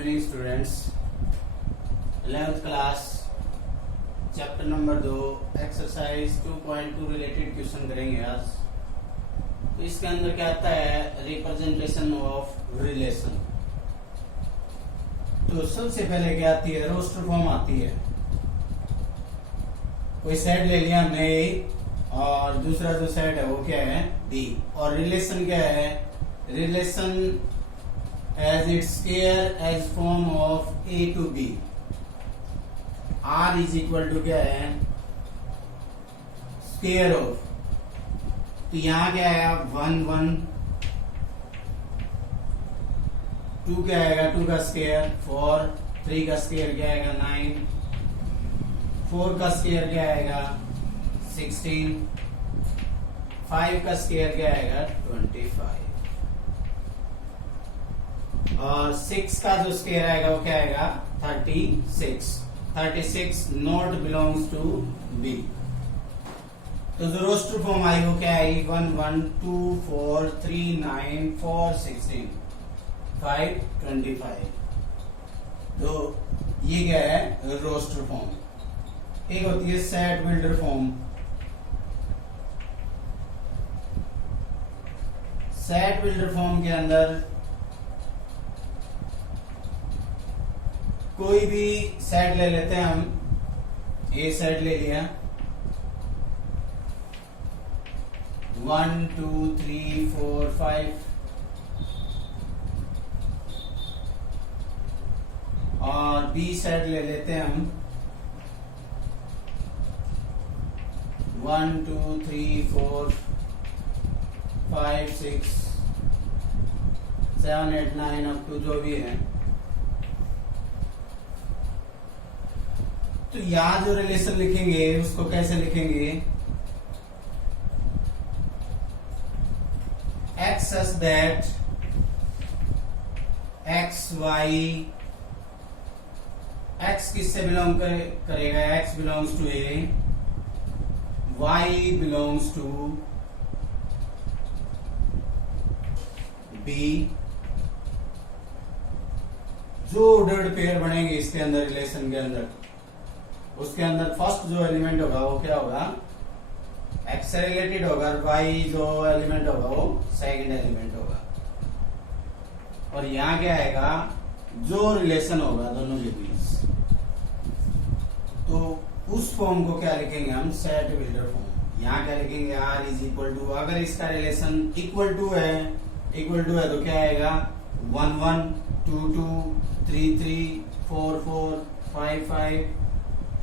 Evening students. 11th class chapter number 2 exercise 2.2 related question करेंगे आज। तो इसके अंदर क्या आता है, रिप्रेजेंटेशन ऑफ रिलेशन। तो सबसे पहले क्या आती है, रोस्टर फॉर्म आती है। कोई सेट ले लिया हमने ए और दूसरा जो सेट है वो क्या है, बी। और रिलेशन क्या है, relation as its square as form of A to B, R is equal to क्या है, square of। तो यहाँ क्या आएगा 1 1, 2 क्या आएगा 2 का स्क्वायर 4, 3 का स्क्वायर क्या आएगा 9, 4 का स्क्वायर क्या आएगा 16, 5 का स्क्वायर क्या आएगा 25 और 6 का जो स्क्वायर आएगा वो क्या आएगा 36। 36 नॉट बिलोंग्स टू बी। तो जो रोस्टर फॉर्म आई वो क्या आएगी 1 1 2 4 3 9 4 16 5 25। तो ये क्या है रोस्टर फॉर्म। एक होती है set builder form. Set builder form के अंदर कोई भी सेट ले लेते हैं हम। ए सेट ले लिया 1 2 3 4 5 और बी सेट ले लेते हैं हम 1 2 3 4 5 6 7 8 9 अप टू जो भी है। तो यहां जो रिलेशन लिखेंगे उसको कैसे लिखेंगे, X such that X Y, X किससे बिलोंग करेगा, X belongs to A, Y belongs to B. जो ऑर्डर्ड पेयर बनेंगे इसके अंदर रिलेशन के अंदर, उसके अंदर फर्स्ट जो एलिमेंट होगा वो क्या होगा, एक्स से रिलेटेड होगा, और वाई जो एलिमेंट होगा वो सेकंड एलिमेंट होगा। और यहां क्या आएगा, जो रिलेशन होगा दोनों के बीच, तो उस फॉर्म को क्या लिखेंगे हम, सेट बिल्डर फॉर्म। यहां क्या लिखेंगे, आर इज इक्वल टू, अगर इसका रिलेशन इक्वल टू है तो क्या आएगा 1 1 2 2 3 3 4 4 5 5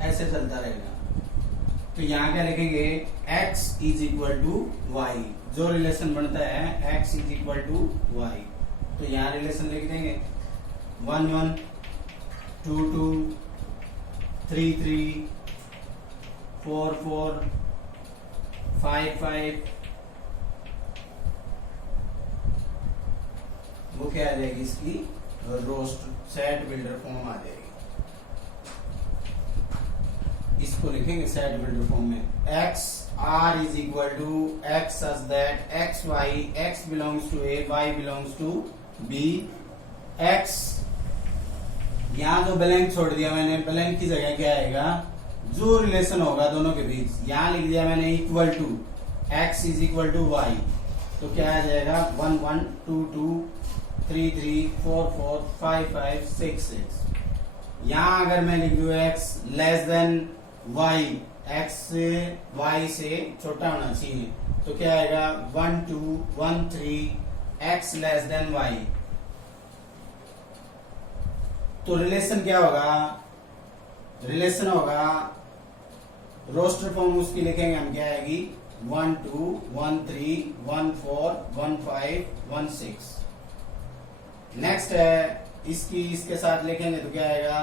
ऐसे चलता रहेगा। तो यहां क्या लिखेंगे, x is equal to Y. जो रिलेशन बनता है x is equal to Y, तो यहां रिलेशन लिख देंगे 1 1 2 2 3 3 4 4 5 5। वो क्या आ जाएगी, इसकी रोस्ट सेट बिल्डर फॉर्म आ जाएगी। इसको लिखेंगे सेट बिल्डर फॉर्म में, X R is equal to X such that X Y, X belongs to A, Y belongs to B. X यहां जो ब्लैंक छोड़ दिया मैंने, ब्लैंक की जगह क्या आएगा, जो रिलेशन होगा दोनों के बीच, यहां लिख दिया मैंने equal to, X is equal to Y. तो क्या आ जाएगा 1 1 2 2 3 3 4 4 5 5 6 6। यहां अगर मैं लिख दू X less than Y, X से वाई से छोटा होना चाहिए, तो क्या आएगा 1 2 1 3 एक्स लेस देन वाई। तो रिलेशन क्या होगा, रिलेशन होगा रोस्टर फॉर्म उसकी लिखेंगे हम, क्या आएगी 1 2 1 3 1 4 1 5 1 6। नेक्स्ट है इसके साथ लिखेंगे तो क्या आएगा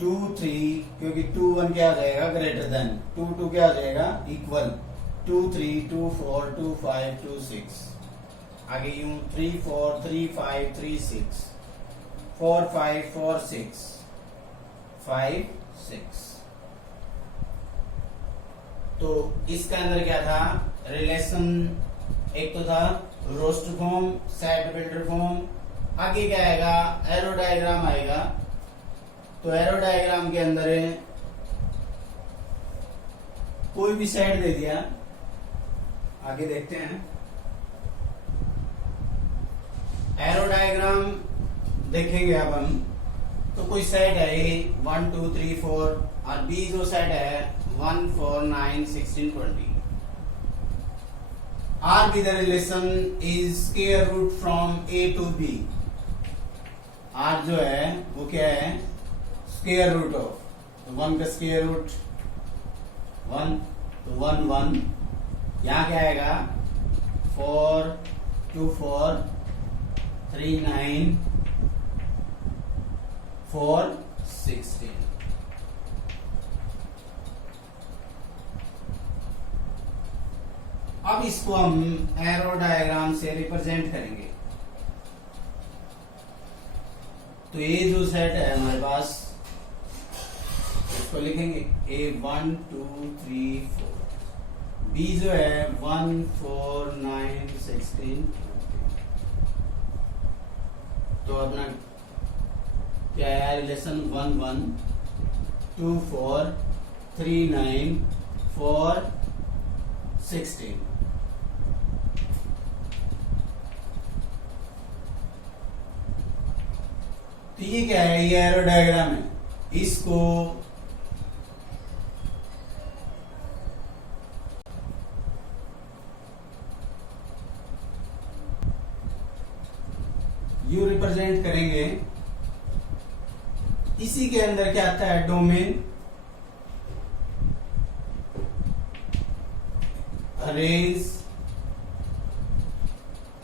2 3, क्योंकि 2 1 क्या हो जाएगा ग्रेटर देन, 2 2 क्या हो जाएगा इक्वल, 2 3 2 4 2 5 2 6। आगे यूं 3 4 3 5 3 6 4 5 4 6 5 6। तो इसके अंदर क्या था, रिलेशन एक तो था roster form, set builder form, आगे क्या आएगा, एरो डायग्राम आएगा। तो एरो डायग्राम के अंदर कोई भी साइड दे दिया, आगे देखते हैं। एरो डायग्राम देखेंगे अब हम, तो कोई साइड है ए 1 2 3 4 और बी जो साइड है 1 4 9 16 20। R be the relation is square root from A to B. R जो है वो क्या है, स्क्वायर रूट ऑफ, तो 1 का स्क्वायर रूट 1, तो 1 1, यहाँ क्या आएगा 4 2 4 3 9 4 16। अब इसको हम एरो डायग्राम से रिप्रेजेंट करेंगे। तो ये जो सेट है हमारे पास, इसको लिखेंगे ए 1 2 3 4, बी जो है 1 4 9 16। तो अपना क्या है रिलेशन 1 1 2 4 3 9 4 16। तो ये क्या है, ये एरो डायग्राम है। इसको यू रिप्रेजेंट करेंगे। इसी के अंदर क्या आता है, domain, range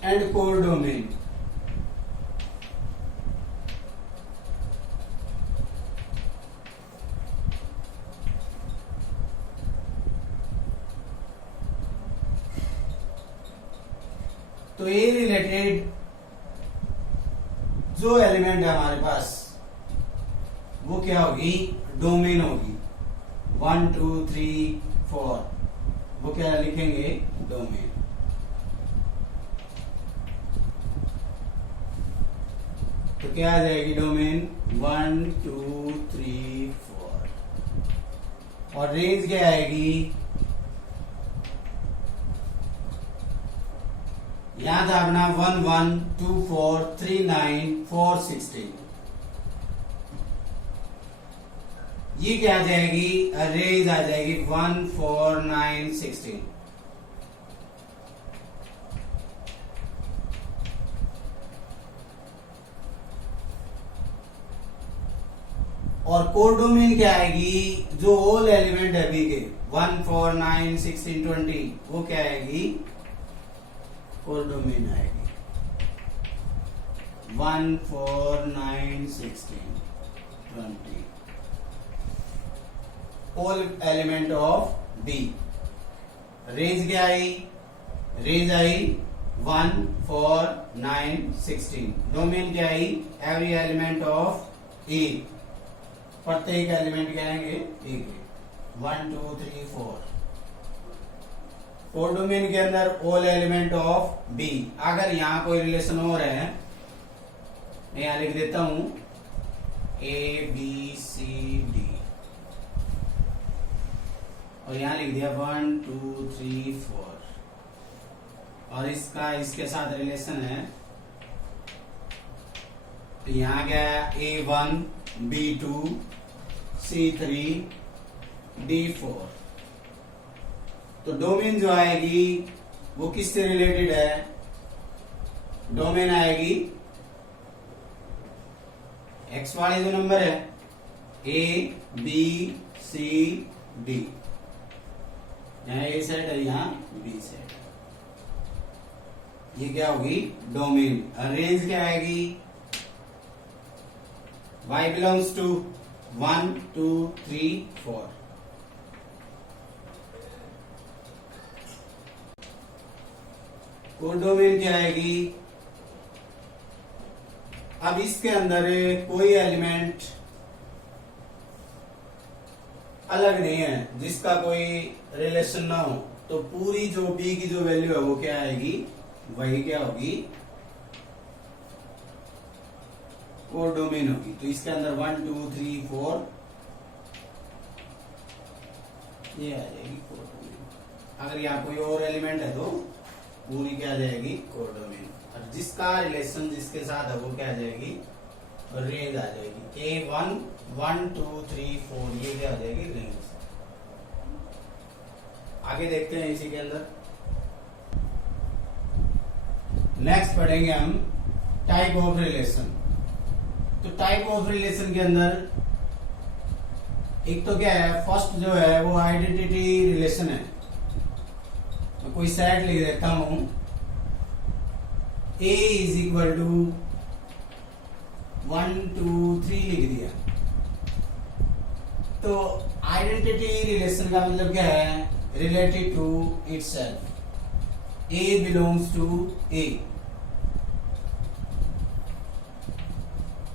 and core domain. तो ये रिलेटेड जो एलिमेंट है हमारे पास वो क्या होगी, डोमेन होगी। 1 2 3 4, वो क्या लिखेंगे, डोमेन। तो क्या आ जाएगी डोमेन 1 2 3 4। और रेंज क्या आएगी, याद रखना 1 1 2 4 3 9 4 16। ये क्या आ जाएगी, रेंज आ जाएगी 1 4 9 16। और कोर डोमेन क्या आएगी, जो ऑल एलिमेंट है बी के 1 4 9 16 20, वो क्या आएगी, कोर डोमेन आएगी 1 4 9 16 20, all element of B. Range क्या आई, रेंज आई 1 4 9 16। डोमेन क्या आई, एवरी एलिमेंट ऑफ ए, प्रत्येक एलिमेंट क्या आएंगे ए के 1 2 3 4। कोर डोमेन के अंदर ऑल एलिमेंट ऑफ बी। अगर यहां कोई रिलेशन और है, मैं यहां लिख देता हूं ए बी सी डी, और यहां लिख दिया 1 2 3 4, और इसका इसके साथ रिलेशन है। तो यहां क्या है, A1 B2 C3 D4। तो डोमेन जो आएगी वो किससे रिलेटेड है, डोमेन आएगी एक्स वाले जो नंबर है ए बी सी डी, यहाँ ए सेट है, यहाँ बी सेट। ये क्या होगी, डोमेन। रेंज क्या आएगी, y belongs to 1 2 3 4। Core domain क्या आएगी, अब इसके अंदर कोई एलिमेंट अलग नहीं है जिसका कोई रिलेशन ना हो, तो पूरी जो बी की जो वैल्यू है वो क्या आएगी, वही क्या होगी, कोडोमेन होगी। तो इसके अंदर 1 2 3 4 ये आ जाएगी कोडोमेन। अगर यहाँ कोई और एलिमेंट है तो पूरी क्या आ जाएगी कोडोमेन। और जिसका रिलेशन जिसके साथ है वो क्या आ जाएगी रेंज आ जाएगी। A1 1 2 3 4 ये क्या आ जाएगी रेंज। आगे देखते हैं इसी के अंदर। नेक्स्ट पढ़ेंगे हम टाइप ऑफ रिलेशन। तो टाइप ऑफ रिलेशन के अंदर एक तो क्या है, फर्स्ट जो है वो आइडेंटिटी रिलेशन है। मैं कोई सेट लिख देता हूं, A इज इक्वल टू 1 2 3 लिख दिया। तो आइडेंटिटी रिलेशन का मतलब क्या है, related to itself. A belongs to A।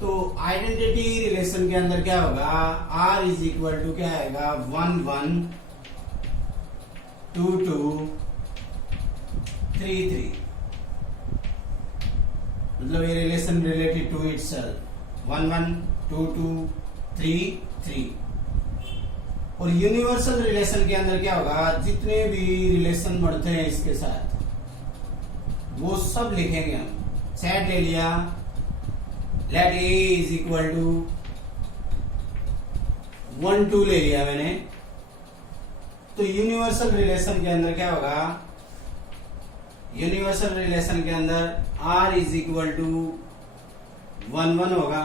तो आइडेंटिटी रिलेशन के अंदर क्या होगा, R इज इक्वल टू क्या आएगा 1 1 2 2 3 3। मतलब ये रिलेशन रिलेटेड टू इटसेल्फ 1 1 2 2 3 3। और यूनिवर्सल रिलेशन के अंदर क्या होगा, जितने भी रिलेशन बढ़ते हैं इसके साथ वो सब लिखेंगे हम। सेट ले लिया, let A is equal to 1 2 ले लिया मैंने। तो यूनिवर्सल रिलेशन के अंदर क्या होगा, यूनिवर्सल रिलेशन के अंदर R इज इक्वल टू 1 1 होगा,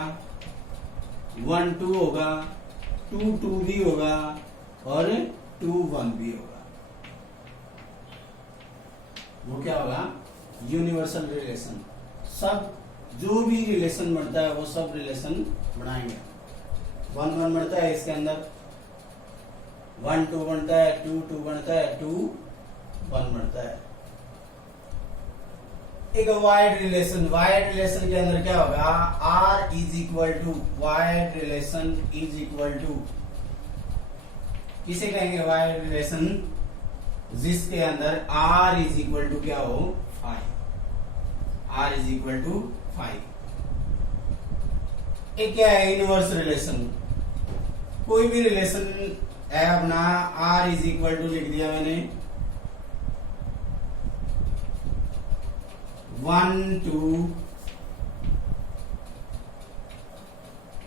1 2 होगा, 2 2 भी होगा और 2 1 भी होगा। वो क्या होगा यूनिवर्सल रिलेशन। सब जो भी रिलेशन बढ़ता है वो सब रिलेशन बनाएंगे। 1 1 बढ़ता है इसके अंदर, 1 2 बनता है, 2 2 बनता है, 2 1 बनता है। एक वाइड रिलेशन, वाइड रिलेशन के अंदर क्या होगा, R is equal to, void relation is equal to किसे कहेंगे, वाइड रिलेशन जिसके अंदर R इज इक्वल टू क्या हो 5। R is equal to 5। एक क्या है इनवर्स रिलेशन। कोई भी रिलेशन है अपना, R इज इक्वल टू लिख दिया मैंने 1 2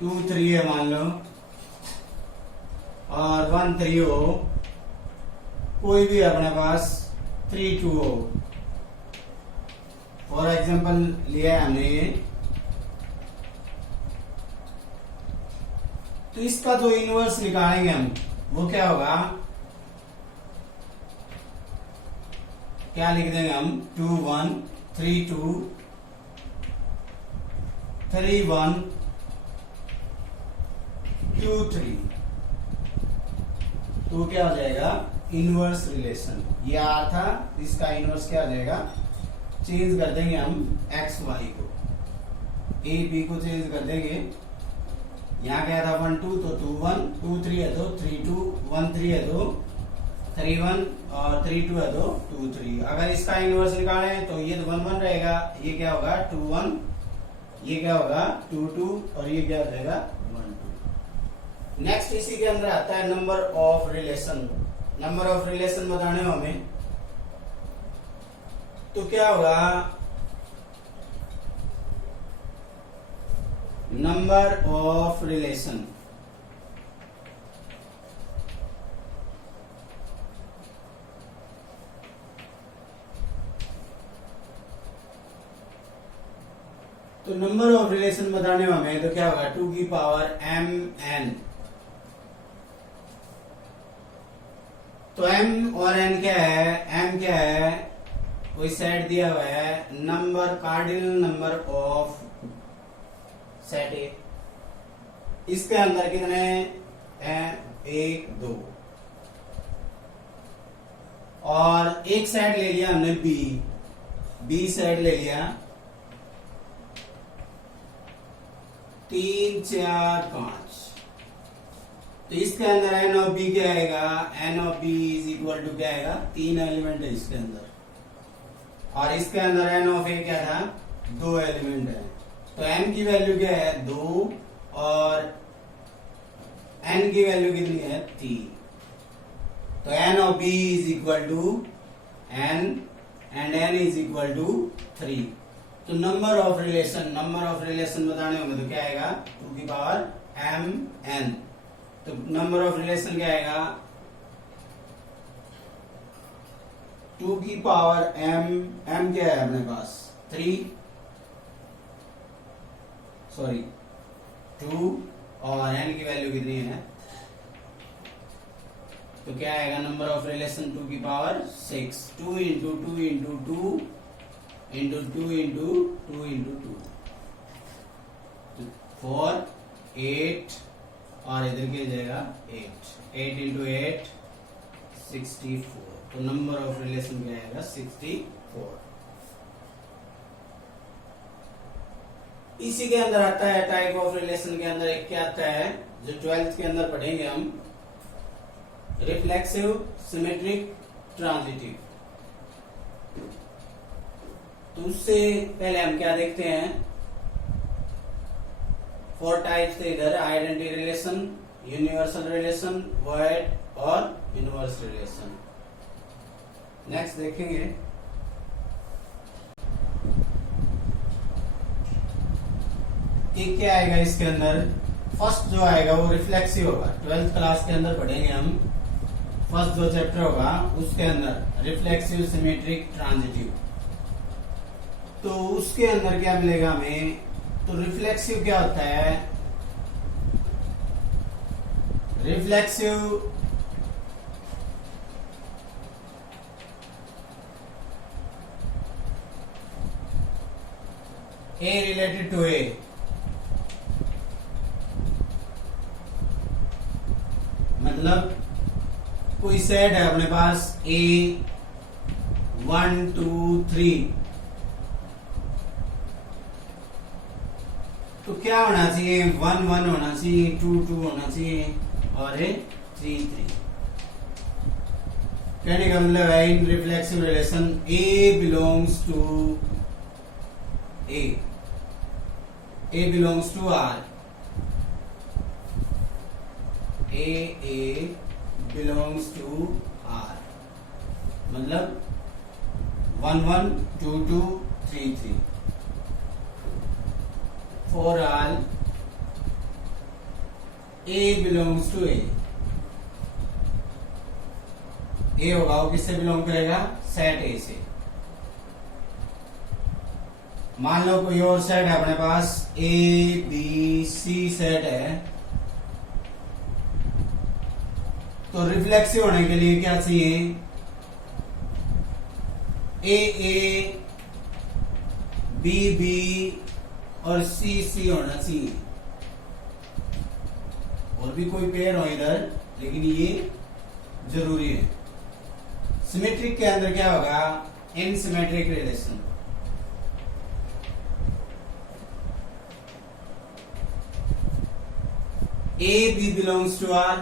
2 3 है मान लो, और 1 3 हो, कोई भी अपने पास 3 2 हो। फॉर एग्जाम्पल लिया है हमने ये, तो इसका जो इनवर्स निकालेंगे हम वो क्या होगा, क्या लिख देंगे हम 2 1 3 2 3 1 2 3। तो क्या हो जाएगा इनवर्स रिलेशन। ये आर था, इसका इनवर्स क्या हो जाएगा, चेंज कर देंगे हम एक्स वाई को, ए बी को चेंज कर देंगे। यहाँ क्या था 1 2 तो 2 1, 2 3 है तो 3 2, 1 3 है तो 3 1 और 3 2 है तो 2 3। अगर इसका इनवर्स निकालें तो ये तो 1 1 रहेगा, ये क्या होगा 2 1, ये क्या होगा 2 2 और ये क्या हो जाएगा 1 2। नेक्स्ट इसी के अंदर आता है number of relation. Number of relation बताने हो हमें, तो क्या होगा, नंबर ऑफ रिलेशन तो नंबर ऑफ रिलेशन बताने में हमें तो क्या होगा 2 की पावर mn। तो m और n क्या है, m क्या है, कोई सेट दिया हुआ है number, cardinal number of set ए। इसके अंदर कितने हैं 1 2, और एक सेट ले लिया हमने बी सेट ले लिया 3 4 5। तो इसके अंदर एन ऑफ बी क्या आएगा, N of B is equal to क्या आएगा, 3 एलिमेंट है इसके अंदर, और इसके अंदर एन ऑफ ए क्या था 2 एलिमेंट है। तो m की वैल्यू क्या है 2 और n की वैल्यू कितनी है 3। तो n of b is equal to n and n is equal to 3। तो नंबर ऑफ रिलेशन बताने होंगे तो क्या आएगा 2 की पावर m n। तो नंबर ऑफ रिलेशन क्या आएगा 2 की पावर m क्या है अपने पास 3 सॉरी 2 और n की वैल्यू कितनी है तो क्या आएगा नंबर ऑफ रिलेशन 2 की power 6। 2 into 2 into 2 into 2 into 2 into 2 4 8 और इधर क्या जाएगा 8 इंटू 8 64। तो नंबर ऑफ रिलेशन क्या आएगा 64। इसी के अंदर आता है टाइप ऑफ रिलेशन के अंदर एक क्या आता है जो 12th के अंदर पढ़ेंगे हम रिफ्लेक्सिव सिमेट्रिक ट्रांजिटिव। तो उससे पहले हम क्या देखते हैं 4 टाइप्स थे इधर identity relation universal relation void और इनवर्स रिलेशन। नेक्स्ट देखेंगे कि क्या आएगा इसके अंदर। फर्स्ट जो आएगा वो रिफ्लेक्सिव होगा 12th क्लास के अंदर पढ़ेंगे हम। फर्स्ट जो चैप्टर होगा उसके अंदर रिफ्लेक्सिव सिमेट्रिक ट्रांजिटिव। तो उसके अंदर क्या मिलेगा हमें तो रिफ्लेक्सिव क्या होता है reflexive A related to A मतलब कोई सेट है अपने पास A 1 2 3 तो क्या होना चाहिए 1 1 होना चाहिए 2 2 होना चाहिए और 3 3। कहने का मतलब है in reflexive relation A belongs to A belongs to R A belongs to R मतलब 1 1 2 2 3 3 for all A belongs to A होगा वो किससे बिलोंग करेगा सेट A से। मान लो कोई और सेट है अपने पास A B C सेट है तो रिफ्लेक्सिव होने के लिए क्या चाहिए A B B और C C होना चाहिए और भी कोई पेयर हो इधर लेकिन ये जरूरी है। सिमेट्रिक के अंदर क्या होगा इनसिमेट्रिक relation A B belongs to R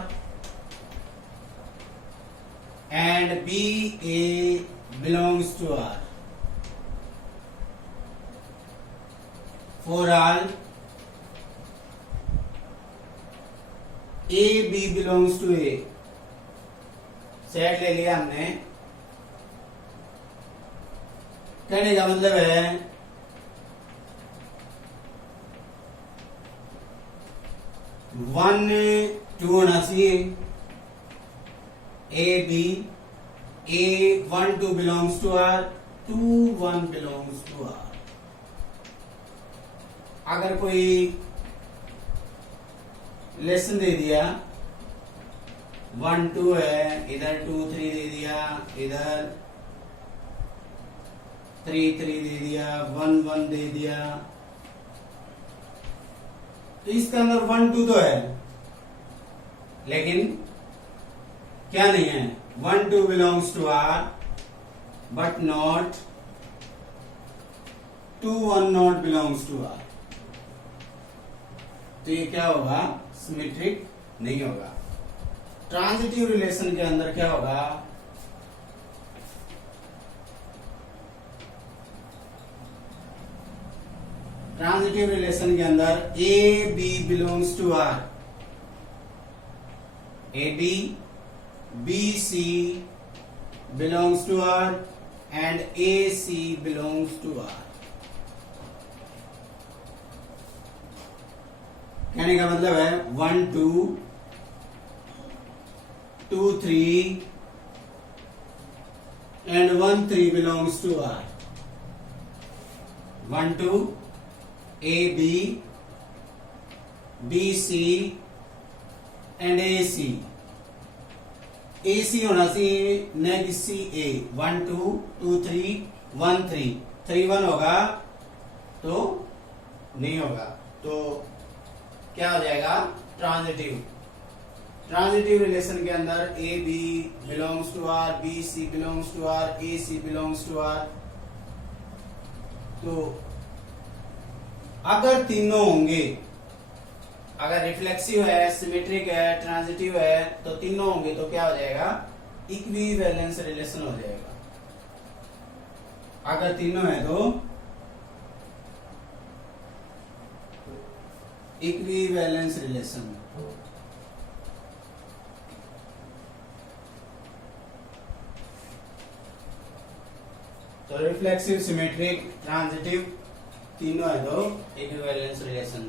and B A belongs to R. For all A B belongs to A set ले लिया हमने। कहने का मतलब है वन टू होना चाहिए A B A 1 2 belongs to R 2 1 belongs to R। अगर कोई लेसन दे दिया 1 2 है इधर 2 3 दे दिया इधर 3 3 दे दिया 1 1 दे दिया तो इसके अंदर 1 2 तो है लेकिन क्या नहीं है 1 2 belongs to R but not 2 1 not belongs to R। तो ये क्या होगा सिमेट्रिक नहीं होगा। ट्रांजिटिव रिलेशन के अंदर क्या होगा ट्रांजिटिव रिलेशन के अंदर A B belongs to R, A B C belongs to R and A C belongs to R. कहने का मतलब है 1 2 2 3 and 1 3 belongs to R. 1 2 A B B C and A C। A C होना सी next C A। 1 2 2 3 1 3 3 1 होगा तो नहीं होगा, तो क्या हो जाएगा ट्रांजिटिव। ट्रांजिटिव रिलेशन के अंदर A B belongs to R, B C belongs to R, A C belongs to R. तो अगर तीनों होंगे, अगर रिफ्लेक्सिव है, सिमेट्रिक है, ट्रांजिटिव है, तो तीनों होंगे तो क्या हो जाएगा इक्विवेलेंस रिलेशन हो जाएगा। अगर तीनों है तो इक्विवेलेंस रिलेशन। तो रिफ्लेक्सिव, सिमेट्रिक, ट्रांजिटिव तीनों है तो equivalence relation.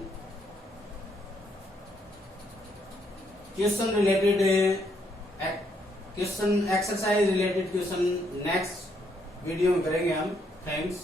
Question related, question exercise related question next video में करेंगे हम। थैंक्स।